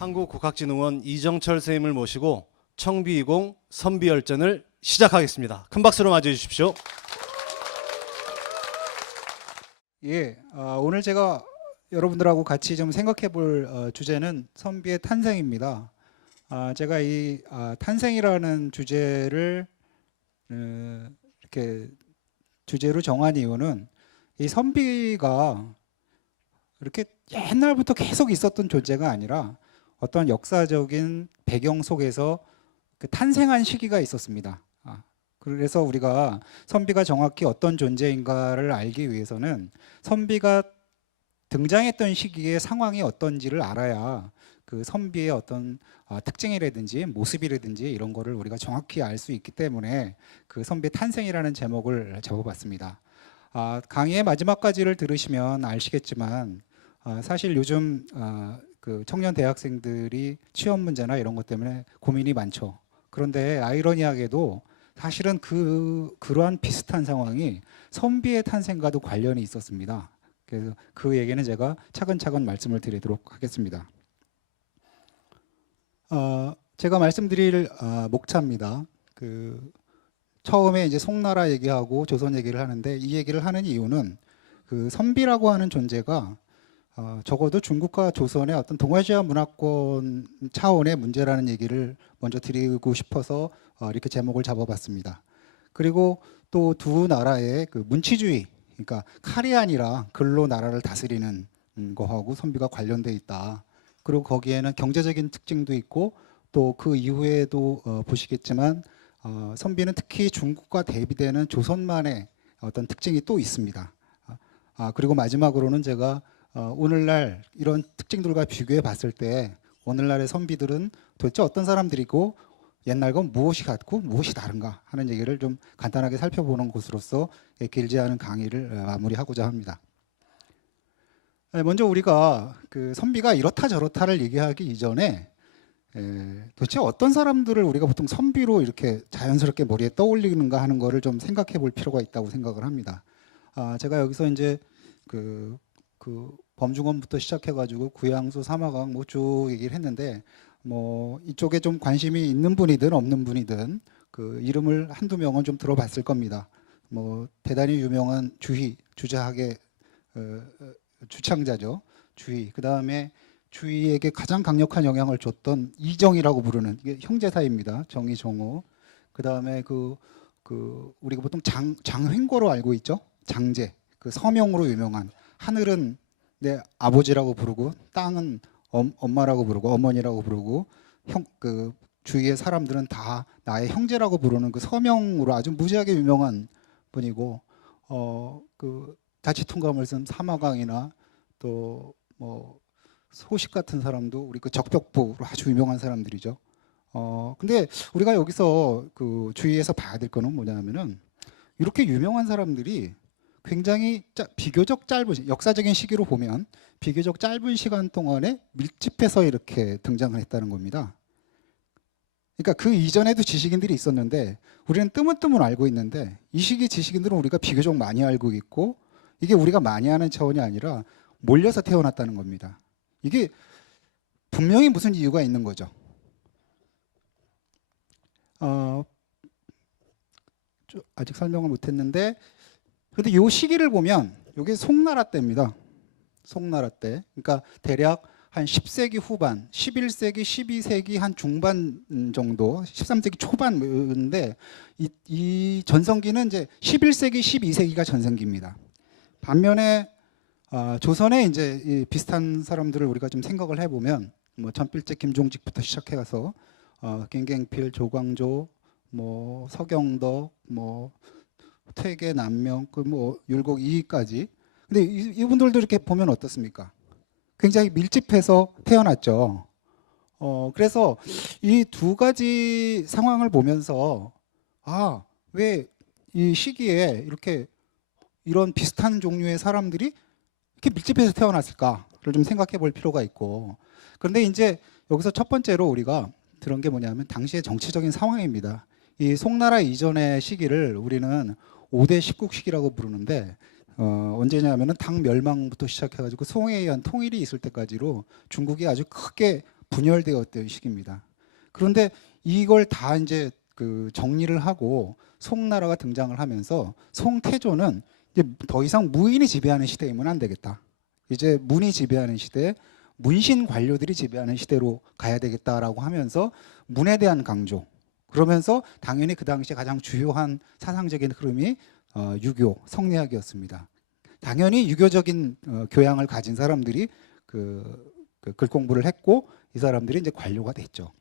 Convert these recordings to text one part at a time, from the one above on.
한국국학진흥원 이정철 선생님을 모시고 청비20 선비열전을 시작하겠습니다. 큰 박수로 맞이해 주십시오. 오늘 제가 여러분들하고 같이 좀 생각해 볼 주제는 선비의 탄생입니다. 제가 이 탄생이라는 주제를 이렇게 주제로 정한 이유는 이 선비가 이렇게 옛날부터 계속 있었던 존재가 아니라 어떤 역사적인 배경 속에서 그 탄생한 시기가 있었습니다. 그래서 우리가 선비가 정확히 어떤 존재인가를 알기 위해서는 선비가 등장했던 시기의 상황이 어떤지를 알아야 그 선비의 어떤 특징이라든지 모습이라든지 이런 거를 우리가 정확히 알 수 있기 때문에 그 선비 탄생이라는 제목을 잡아봤습니다. 강의의 마지막까지를 들으시면 아시겠지만 사실 요즘 그 청년 대학생들이 취업 문제나 이런 것 때문에 고민이 많죠. 그런데 아이러니하게도 사실은 그러한 비슷한 상황이 선비의 탄생과도 관련이 있었습니다. 그래서 그 얘기는 제가 차근차근 말씀을 드리도록 하겠습니다. 제가 말씀드릴 목차입니다. 처음에 이제 송나라 얘기하고 조선 얘기를 하는데 이 얘기를 하는 이유는 그 선비라고 하는 존재가 적어도 중국과 조선의 어떤 동아시아 문화권 차원의 문제라는 얘기를 먼저 드리고 싶어서 이렇게 제목을 잡아봤습니다. 그리고 또 두 나라의 그 문치주의, 그러니까 칼이 아니라 글로 나라를 다스리는 거하고 선비가 관련돼 있다. 그리고 거기에는 경제적인 특징도 있고 또 그 이후에도 보시겠지만 선비는 특히 중국과 대비되는 조선만의 어떤 특징이 또 있습니다. 그리고 마지막으로는 제가 오늘날 이런 특징들과 비교해 봤을 때 오늘날의 선비들은 도대체 어떤 사람들이고 옛날과 무엇이 같고 무엇이 다른가 하는 얘기를 좀 간단하게 살펴보는 것으로서 길지 않은 강의를 마무리하고자 합니다. 먼저 우리가 그 선비가 이렇다 저렇다를 얘기하기 이전에 도대체 어떤 사람들을 우리가 보통 선비로 이렇게 자연스럽게 머리에 떠올리는가 하는 거를 좀 생각해 볼 필요가 있다고 생각을 합니다. 제가 여기서 이제 그 범중언부터 시작해가지고 구양수, 사마강 뭐 쭉 얘기를 했는데 뭐 이쪽에 좀 관심이 있는 분이든 없는 분이든 그 이름을 한두 명은 좀 들어봤을 겁니다. 뭐 대단히 유명한 주희, 주자학의 주창자죠. 주희. 그 다음에 주희에게 가장 강력한 영향을 줬던 이정이라고 부르는 이게 형제 사이입니다. 정이, 정호. 그 다음에 우리가 보통 장횡거로 알고 있죠. 장제. 그 서명으로 유명한. 하늘은 내 아버지라고 부르고 땅은 엄마라고 부르고 어머니라고 부르고 그 주위의 사람들은 다 나의 형제라고 부르는 그 서명으로 아주 무지하게 유명한 분이고 그 자치통감을 쓴 사마강이나 또 뭐 소식 같은 사람도 우리 그 적벽부로 아주 유명한 사람들이죠. 근데 우리가 여기서 그 주위에서 봐야 될 거는 뭐냐면은 이렇게 유명한 사람들이 굉장히 비교적 짧은 역사적인 시기로 보면 비교적 짧은 시간 동안에 밀집해서 이렇게 등장을 했다는 겁니다. 그러니까 그 이전에도 지식인들이 있었는데 우리는 뜨문뜨문 알고 있는데 이 시기 지식인들은 우리가 비교적 많이 알고 있고 이게 우리가 많이 하는 차원이 아니라 몰려서 태어났다는 겁니다. 이게 분명히 무슨 이유가 있는 거죠. 아직 설명을 못했는데 근데 이 시기를 보면 이게 송나라 때입니다. 송나라 때. 그러니까 대략 한 10세기 후반, 11세기, 12세기 한 중반 정도, 13세기 초반인데 이 전성기는 이제 11세기, 12세기가 전성기입니다. 반면에 조선에 이제 이 비슷한 사람들을 우리가 좀 생각을 해보면 뭐 전필제 김종직부터 시작해서 갱갱필, 조광조, 뭐 서경덕, 뭐 퇴계, 남명, 그 뭐 율곡 이까지. 근데 이분들도 이렇게 보면 어떻습니까? 굉장히 밀집해서 태어났죠. 그래서 이 두 가지 상황을 보면서 왜 이 시기에 이렇게 이런 비슷한 종류의 사람들이 이렇게 밀집해서 태어났을까를 좀 생각해 볼 필요가 있고. 그런데 이제 여기서 첫 번째로 우리가 들은 게 뭐냐면 당시의 정치적인 상황입니다. 이 송나라 이전의 시기를 우리는 5대 십국시기라고 부르는데 언제냐면은 당 멸망부터 시작해가지고 송에 의한 통일이 있을 때까지로 중국이 아주 크게 분열되었던 시기입니다. 그런데 이걸 다 이제 그 정리를 하고 송나라가 등장을 하면서 송태조는 이제 더 이상 무인이 지배하는 시대이면 안 되겠다. 이제 문이 지배하는 시대, 문신 관료들이 지배하는 시대로 가야 되겠다라고 하면서 문에 대한 강조. 그러면서 당연히 그 당시에 가장 주요한 사상적인 흐름이 유교, 성리학이었습니다. 당연히 유교적인 교양을 가진 사람들이 글 공부를 했고 이 사람들이 이제 관료가 됐죠.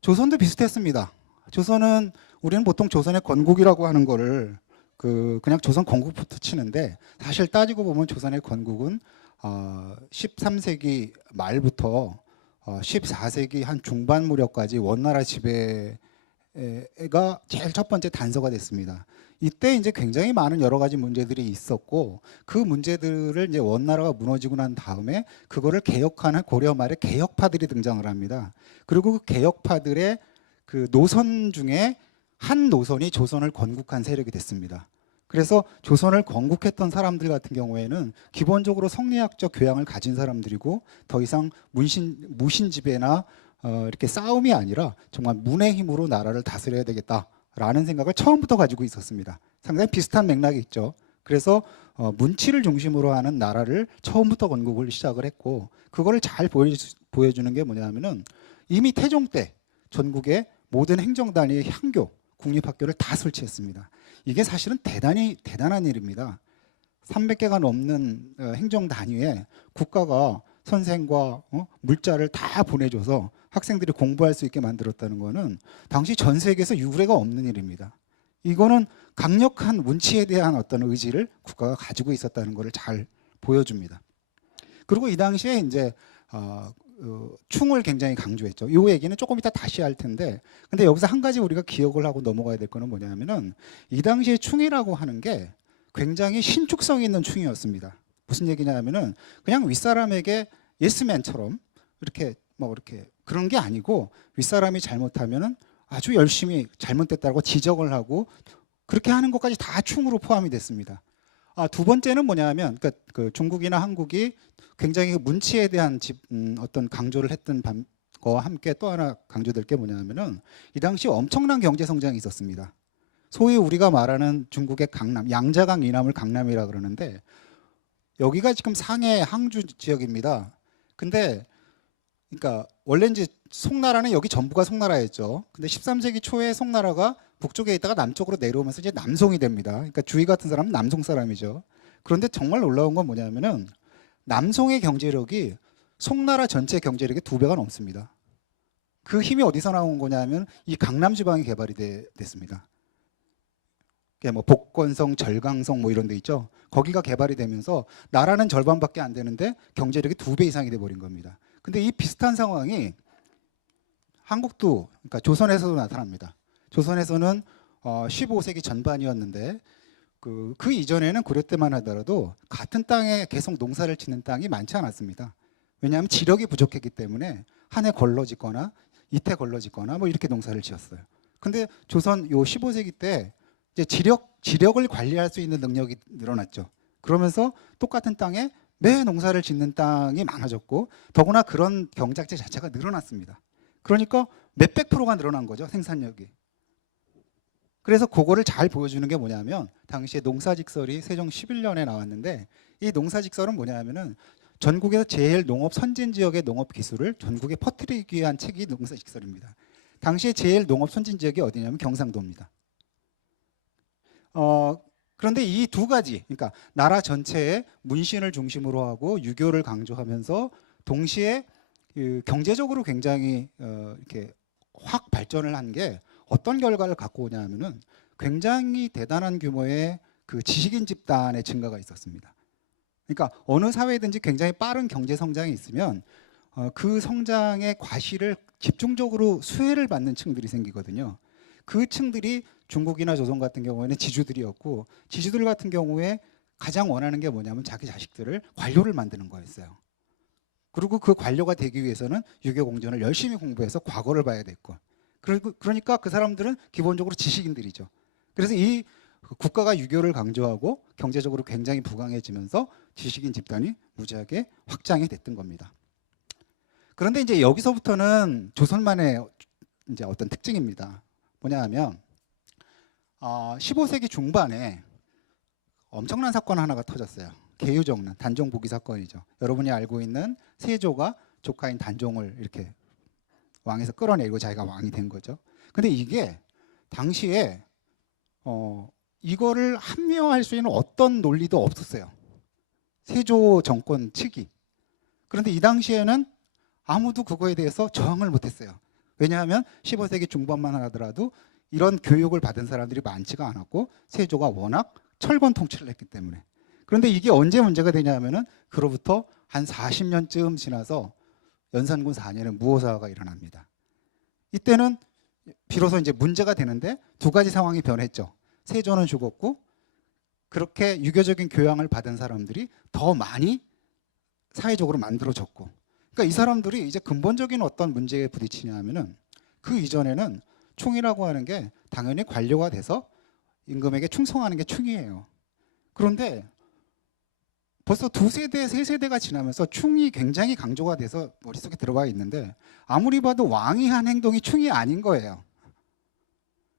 조선도 비슷했습니다. 조선은 우리는 보통 조선의 건국이라고 하는 거를 그냥 조선 건국부터 치는데 사실 따지고 보면 조선의 건국은 13세기 말부터 14세기 한 중반 무렵까지 원나라 지배가 제일 첫 번째 단서가 됐습니다. 이때 이제 굉장히 많은 여러 가지 문제들이 있었고 그 문제들을 이제 원나라가 무너지고 난 다음에 그거를 개혁하는 고려 말에 개혁파들이 등장을 합니다. 그리고 그 개혁파들의 그 노선 중에 한 노선이 조선을 건국한 세력이 됐습니다. 그래서 조선을 건국했던 사람들 같은 경우에는 기본적으로 성리학적 교양을 가진 사람들이고 더 이상 무신 지배나 이렇게 싸움이 아니라 정말 문의 힘으로 나라를 다스려야 되겠다라는 생각을 처음부터 가지고 있었습니다. 상당히 비슷한 맥락이 있죠. 그래서 문치를 중심으로 하는 나라를 처음부터 건국을 시작을 했고 그거를 잘 보여주는 게 뭐냐면은 이미 태종 때 전국의 모든 행정단위의 향교, 국립학교를 다 설치했습니다. 이게 사실은 대단히 대단한 일입니다. 300개가 넘는 행정 단위에 국가가 선생과 물자를 다 보내줘서 학생들이 공부할 수 있게 만들었다는 것은 당시 전 세계에서 유례가 없는 일입니다. 이거는 강력한 문치에 대한 어떤 의지를 국가가 가지고 있었다는 것을 잘 보여줍니다. 그리고 이 당시에 이제 충을 굉장히 강조했죠. 이 얘기는 조금 이따 다시 할 텐데, 근데 여기서 한 가지 우리가 기억을 하고 넘어가야 될 거는 뭐냐면은 이 당시에 충이라고 하는 게 굉장히 신축성 있는 충이었습니다. 무슨 얘기냐면은 그냥 윗사람에게 예스맨처럼 이렇게 이렇게 그런 게 아니고 윗사람이 잘못하면은 아주 열심히 잘못됐다고 지적을 하고 그렇게 하는 것까지 다 충으로 포함이 됐습니다. 두 번째는 뭐냐면 그 중국이나 한국이 굉장히 문치에 대한 어떤 강조를 했던 거와 함께 또 하나 강조될 게 뭐냐면은 이 당시 엄청난 경제 성장이 있었습니다. 소위 우리가 말하는 중국의 강남, 양자강 이남을 강남이라 그러는데 여기가 지금 상해 항주 지역입니다. 근데 그러니까 원래 이제 송나라는 여기 전부가 송나라였죠. 근데 13세기 초에 송나라가 북쪽에 있다가 남쪽으로 내려오면서 이제 남송이 됩니다. 그러니까 주의 같은 사람은 남송 사람이죠. 그런데 정말 놀라운 건 뭐냐면은 남송의 경제력이 송나라 전체 경제력의 2배가 넘습니다. 그 힘이 어디서 나온 거냐면 이 강남 지방이 개발이 됐습니다. 뭐 복건성, 절강성 뭐 이런 데 있죠. 거기가 개발이 되면서 나라는 절반밖에 안 되는데 경제력이 2배 이상이 돼 버린 겁니다. 근데 이 비슷한 상황이 한국도 그러니까 조선에서도 나타납니다. 조선에서는 15세기 전반이었는데 그 이전에는 고려 때만 하더라도 같은 땅에 계속 농사를 짓는 땅이 많지 않았습니다. 왜냐하면 지력이 부족했기 때문에 한 해 걸러짓거나 이태 걸러짓거나 뭐 이렇게 농사를 지었어요. 근데 조선 요 15세기 때 이제 지력을 관리할 수 있는 능력이 늘어났죠. 그러면서 똑같은 땅에 매 농사를 짓는 땅이 많아졌고 더구나 그런 경작지 자체가 늘어났습니다. 그러니까 몇백 프로가 늘어난 거죠, 생산력이. 그래서 그거를 잘 보여주는 게 뭐냐면 당시에 농사직설이 세종 11년에 나왔는데 이 농사직설은 뭐냐면은 전국에서 제일 농업 선진 지역의 농업 기술을 전국에 퍼뜨리기 위한 책이 농사직설입니다. 당시에 제일 농업 선진 지역이 어디냐면 경상도입니다. 그런데 이 두 가지, 그러니까 나라 전체에 문신을 중심으로 하고 유교를 강조하면서 동시에 경제적으로 굉장히 이렇게 확 발전을 한 게 어떤 결과를 갖고 오냐면은 굉장히 대단한 규모의 그 지식인 집단의 증가가 있었습니다. 그러니까 어느 사회든지 굉장히 빠른 경제 성장이 있으면 그 성장의 과실을 집중적으로 수혜를 받는 층들이 생기거든요. 그 층들이 중국이나 조선 같은 경우에는 지주들이었고 지주들 같은 경우에 가장 원하는 게 뭐냐면 자기 자식들을 관료를 만드는 거였어요. 그리고 그 관료가 되기 위해서는 유교 공전을 열심히 공부해서 과거를 봐야 됐고 그러니까 그 사람들은 기본적으로 지식인들이죠. 그래서 이 국가가 유교를 강조하고 경제적으로 굉장히 부강해지면서 지식인 집단이 무지하게 확장이 됐던 겁니다. 그런데 이제 여기서부터는 조선만의 이제 어떤 특징입니다. 뭐냐 하면 15세기 중반에 엄청난 사건 하나가 터졌어요. 계유정난, 단종 복위 사건이죠. 여러분이 알고 있는 세조가 조카인 단종을 이렇게 왕에서 끌어내리고 자기가 왕이 된 거죠. 근데 이게 당시에 이거를 합리화할 수 있는 어떤 논리도 없었어요. 세조 정권 측이. 그런데 이 당시에는 아무도 그거에 대해서 저항을 못했어요. 왜냐하면 15세기 중반만 하더라도 이런 교육을 받은 사람들이 많지가 않았고 세조가 워낙 철권 통치를 했기 때문에. 그런데 이게 언제 문제가 되냐면은 그로부터 한 40년쯤 지나서 연산군 4년에 무오사가 일어납니다. 이때는 비로소 이제 문제가 되는데 두 가지 상황이 변했죠. 세조는 죽었고 그렇게 유교적인 교양을 받은 사람들이 더 많이 사회적으로 만들어졌고, 그러니까 이 사람들이 이제 근본적인 어떤 문제에 부딪히냐 하면은 그 이전에는 충이라고 하는 게 당연히 관료가 돼서 임금에게 충성하는 게 충이에요. 그런데 벌써 두 세대, 세 세대가 지나면서 충이 굉장히 강조가 돼서 머릿속에 들어가 있는데 아무리 봐도 왕이 한 행동이 충이 아닌 거예요.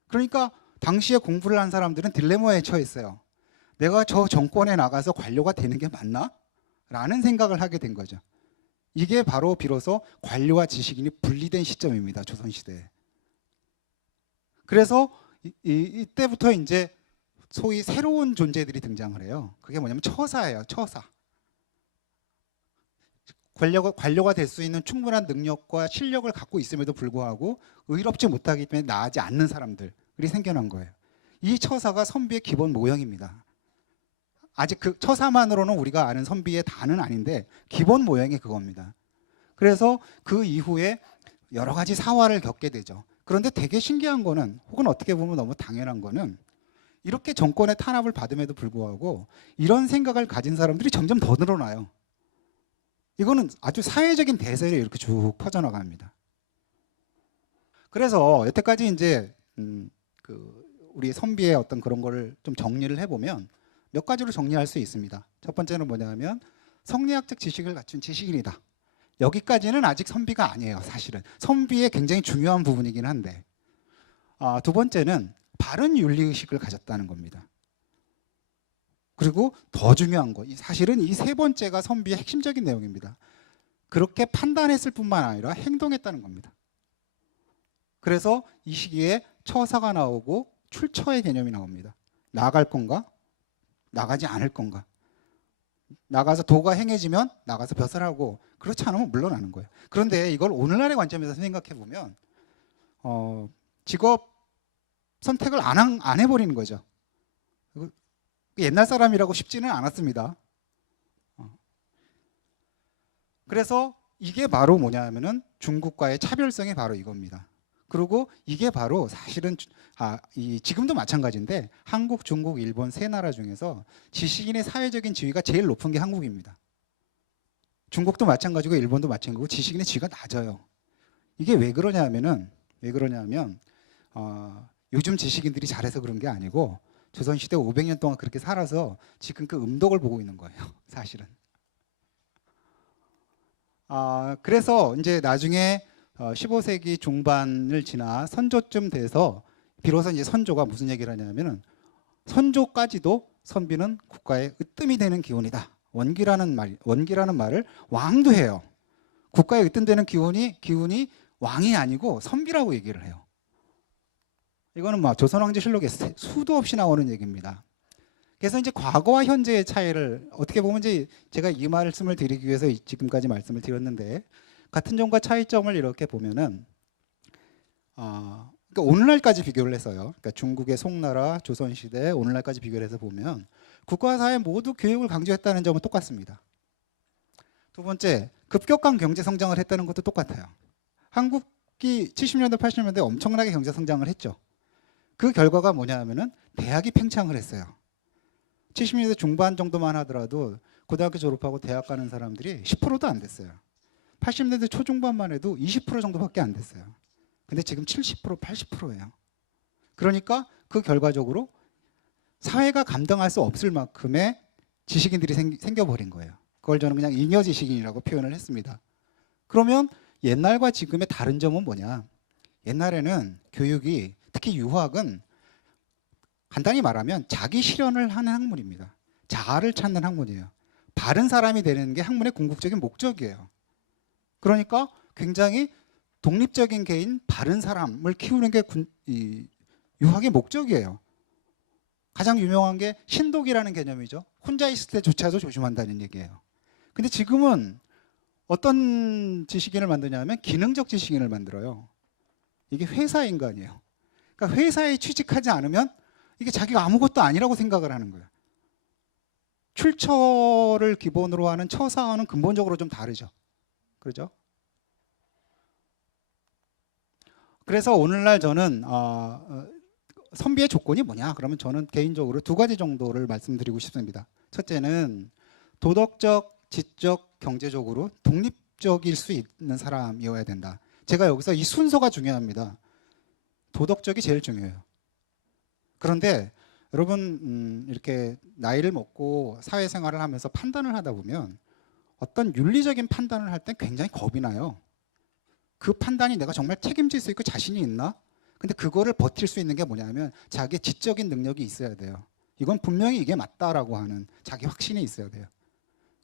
그러니까 당시에 공부를 한 사람들은 딜레마에 처했어요. 내가 저 정권에 나가서 관료가 되는 게 맞나? 라는 생각을 하게 된 거죠. 이게 바로 비로소 관료와 지식인이 분리된 시점입니다. 조선시대에. 그래서 이때부터 이제 소위 새로운 존재들이 등장을 해요. 그게 뭐냐면 처사예요. 처사. 관료가 될 수 있는 충분한 능력과 실력을 갖고 있음에도 불구하고 의롭지 못하기 때문에 나아지 않는 사람들이 생겨난 거예요. 이 처사가 선비의 기본 모형입니다. 아직 그 처사만으로는 우리가 아는 선비의 다는 아닌데 기본 모형이 그겁니다. 그래서 그 이후에 여러 가지 사화를 겪게 되죠. 그런데 되게 신기한 거는, 혹은 어떻게 보면 너무 당연한 거는, 이렇게 정권의 탄압을 받음에도 불구하고 이런 생각을 가진 사람들이 점점 더 늘어나요. 이거는 아주 사회적인 대세로 이렇게 쭉 퍼져나갑니다. 그래서 여태까지 이제 우리 선비의 어떤 그런 거를 좀 정리를 해보면 몇 가지로 정리할 수 있습니다. 첫 번째는 뭐냐면 성리학적 지식을 갖춘 지식인이다. 여기까지는 아직 선비가 아니에요. 사실은 선비의 굉장히 중요한 부분이긴 한데, 두 번째는 바른 윤리의식을 가졌다는 겁니다. 그리고 더 중요한 거, 사실은 이 세 번째가 선비의 핵심적인 내용입니다. 그렇게 판단했을 뿐만 아니라 행동했다는 겁니다. 그래서 이 시기에 처사가 나오고 출처의 개념이 나옵니다. 나갈 건가? 나가지 않을 건가? 나가서 도가 행해지면 나가서 벼슬하고, 그렇지 않으면 물러나는 거예요. 그런데 이걸 오늘날의 관점에서 생각해 보면 직업 선택을 안 해버리는 거죠. 옛날 사람이라고 쉽지는 않았습니다. 그래서 이게 바로 뭐냐 하면은 중국과의 차별성이 바로 이겁니다. 그리고 이게 바로 사실은 지금도 마찬가지인데 한국, 중국, 일본 세 나라 중에서 지식인의 사회적인 지위가 제일 높은 게 한국입니다. 중국도 마찬가지고 일본도 마찬가지고 지식인의 지위가 낮아요. 이게 왜 그러냐면은 요즘 지식인들이 잘해서 그런 게 아니고 조선시대 500년 동안 그렇게 살아서 지금 그 음덕을 보고 있는 거예요. 사실은. 그래서 이제 나중에 15세기 중반을 지나 선조쯤 돼서 비로소 이제 선조가 무슨 얘기를 하냐면은 선조까지도 선비는 국가의 으뜸이 되는 기운이다. 원기라는 말을 왕도 해요. 국가의 으뜸되는 기운이 왕이 아니고 선비라고 얘기를 해요. 이거는 조선왕조실록에 수도 없이 나오는 얘기입니다. 그래서 이제 과거와 현재의 차이를 어떻게 보면 이제 제가 이 말씀을 드리기 위해서 지금까지 말씀을 드렸는데, 같은 점과 차이점을 이렇게 보면은 그러니까 오늘날까지 비교를 해서요. 그러니까 중국의 송나라, 조선시대 오늘날까지 비교를 해서 보면 국가 사회 모두 교육을 강조했다는 점은 똑같습니다. 두 번째, 급격한 경제 성장을 했다는 것도 똑같아요. 한국이 70년대, 80년대 엄청나게 경제 성장을 했죠. 그 결과가 뭐냐 하면은 대학이 팽창을 했어요. 70년대 중반 정도만 하더라도 고등학교 졸업하고 대학 가는 사람들이 10%도 안 됐어요. 80년대 초중반만 해도 20% 정도밖에 안 됐어요. 근데 지금 70%, 80%예요. 그러니까 그 결과적으로 사회가 감당할 수 없을 만큼의 지식인들이 생겨버린 거예요. 그걸 저는 그냥 잉여 지식인이라고 표현을 했습니다. 그러면 옛날과 지금의 다른 점은 뭐냐? 옛날에는 교육이, 특히 유학은 간단히 말하면 자기 실현을 하는 학문입니다. 자아를 찾는 학문이에요. 바른 사람이 되는 게 학문의 궁극적인 목적이에요. 그러니까 굉장히 독립적인 개인, 바른 사람을 키우는 게 이 유학의 목적이에요. 가장 유명한 게 신독이라는 개념이죠. 혼자 있을 때조차도 조심한다는 얘기예요. 근데 지금은 어떤 지식인을 만드냐면 기능적 지식인을 만들어요. 이게 회사 인간이에요. 그러니까 회사에 취직하지 않으면 이게 자기가 아무것도 아니라고 생각을 하는 거예요. 출처를 기본으로 하는 처사와는 근본적으로 좀 다르죠. 그렇죠? 그래서 오늘날 저는 선비의 조건이 뭐냐? 그러면 저는 개인적으로 두 가지 정도를 말씀드리고 싶습니다. 첫째는 도덕적, 지적, 경제적으로 독립적일 수 있는 사람이어야 된다. 제가 여기서 이 순서가 중요합니다. 도덕적이 제일 중요해요. 그런데 여러분 이렇게 나이를 먹고 사회생활을 하면서 판단을 하다 보면 어떤 윤리적인 판단을 할 때 굉장히 겁이 나요. 그 판단이 내가 정말 책임질 수 있고 자신이 있나? 근데 그거를 버틸 수 있는 게 뭐냐면 자기의 지적인 능력이 있어야 돼요. 이건 분명히 이게 맞다라고 하는 자기 확신이 있어야 돼요.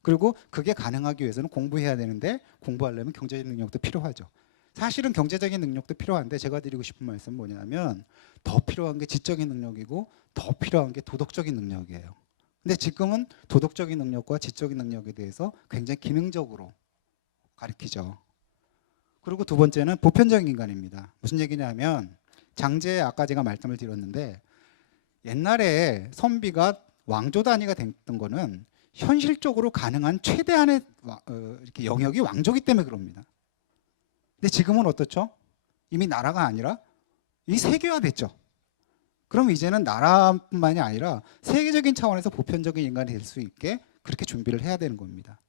그리고 그게 가능하기 위해서는 공부해야 되는데 공부하려면 경제적 능력도 필요하죠. 사실은 경제적인 능력도 필요한데 제가 드리고 싶은 말씀은 뭐냐면 더 필요한 게 지적인 능력이고 더 필요한 게 도덕적인 능력이에요. 근데 지금은 도덕적인 능력과 지적인 능력에 대해서 굉장히 기능적으로 가르치죠. 그리고 두 번째는 보편적인 인간입니다. 무슨 얘기냐면 장제 아까 제가 말씀을 드렸는데 옛날에 선비가 왕조 단위가 됐던 거는 현실적으로 가능한 최대한의 이렇게 영역이 왕조기 때문에 그럽니다. 근데 지금은 어떻죠? 이미 나라가 아니라 이 세계화됐죠. 그럼 이제는 나라뿐만이 아니라 세계적인 차원에서 보편적인 인간이 될 수 있게 그렇게 준비를 해야 되는 겁니다.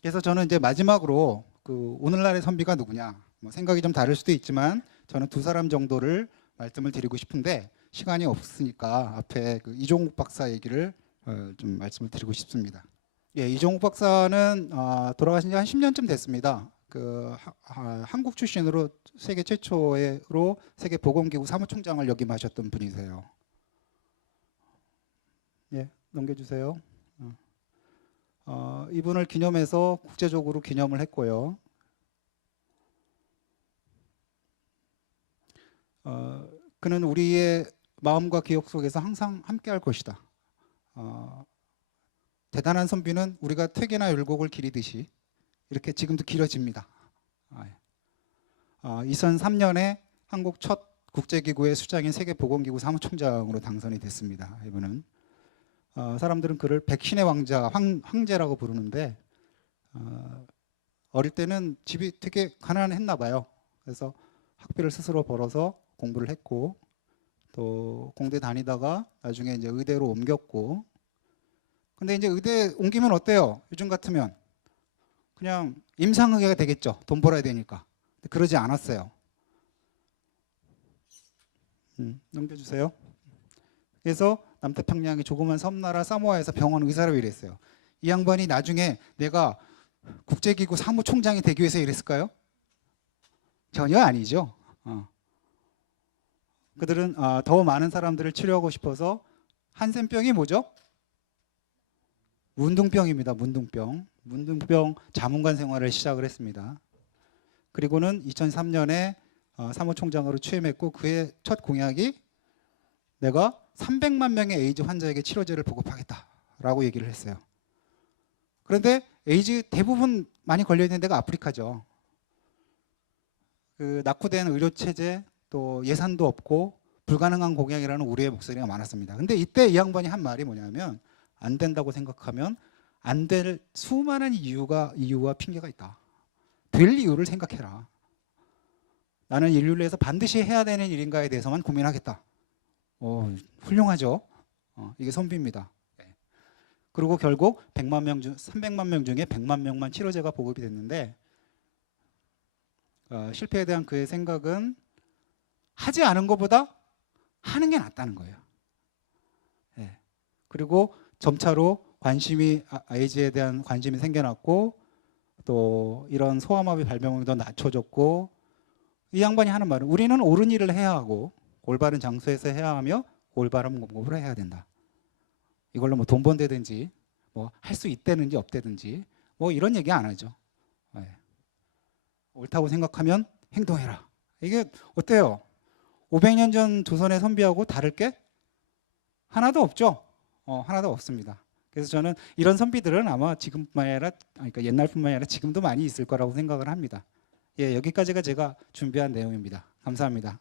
그래서 저는 이제 마지막으로 오늘날의 선비가 누구냐, 생각이 좀 다를 수도 있지만 저는 두 사람 정도를 말씀을 드리고 싶은데 시간이 없으니까 앞에 이종욱 박사 얘기를 좀 말씀을 드리고 싶습니다. 예, 이종욱 박사는 돌아가신 지 한 10년쯤 됐습니다. 한국 출신으로 세계 최초로 세계보건기구 사무총장을 역임하셨던 분이세요. 예, 넘겨주세요. 이분을 기념해서 국제적으로 기념을 했고요. 그는 우리의 마음과 기억 속에서 항상 함께할 것이다. 대단한 선비는 우리가 퇴계나 율곡을 기리듯이 이렇게 지금도 길어집니다. 2003년에 한국 첫 국제기구의 수장인 세계보건기구 사무총장으로 당선이 됐습니다. 이분은 사람들은 그를 백신의 왕자, 황제라고 부르는데 어릴 때는 집이 되게 가난했나 봐요. 그래서 학비를 스스로 벌어서 공부를 했고 또 공대 다니다가 나중에 이제 의대로 옮겼고, 근데 이제 의대 옮기면 어때요? 요즘 같으면 그냥 임상의학가 되겠죠. 돈 벌어야 되니까. 근데 그러지 않았어요. 넘겨주세요. 그래서 남태평양의 조그만 섬나라 사모아에서 병원 의사로 일했어요. 이 양반이 나중에 내가 국제기구 사무총장이 되기 위해서 일했을까요? 전혀 아니죠. 그들은 더 많은 사람들을 치료하고 싶어서 한센병이 뭐죠? 문둥병입니다. 문둥병. 문둥병 자문관 생활을 시작을 했습니다. 그리고는 2003년에 사무총장으로 취임했고 그의 첫 공약이 내가 300만 명의 에이즈 환자에게 치료제를 보급하겠다라고 얘기를 했어요. 그런데 에이즈 대부분 많이 걸려있는 데가 아프리카죠. 낙후된 의료체제 또 예산도 없고 불가능한 공약이라는 우리의 목소리가 많았습니다. 근데 이때 이 양반이 한 말이 뭐냐면 안 된다고 생각하면 안 될 수많은 이유와 핑계가 있다. 될 이유를 생각해라. 나는 인류를 위해서 반드시 해야 되는 일인가에 대해서만 고민하겠다. 훌륭하죠. 이게 선비입니다. 그리고 결국 300만 명 중에 100만 명만 치료제가 보급이 됐는데 실패에 대한 그의 생각은 하지 않은 것보다 하는 게 낫다는 거예요. 그리고 점차로 에이즈에 대한 관심이 생겨났고 또 이런 소아마비 발병률도 낮춰졌고 이 양반이 하는 말은 우리는 옳은 일을 해야 하고 올바른 장소에서 해야 하며 올바른 공급을 해야 된다. 이걸로 뭐 돈 번다든지 뭐 할 수 있다든지 없다든지 뭐 이런 얘기 안 하죠. 네. 옳다고 생각하면 행동해라. 이게 어때요? 500년 전 조선의 선비하고 다를 게 하나도 없죠. 하나도 없습니다. 그래서 저는 이런 선비들은 아마 지금뿐만 아니라 그러니까 옛날뿐만 아니라 지금도 많이 있을 거라고 생각을 합니다. 예, 여기까지가 제가 준비한 내용입니다. 감사합니다.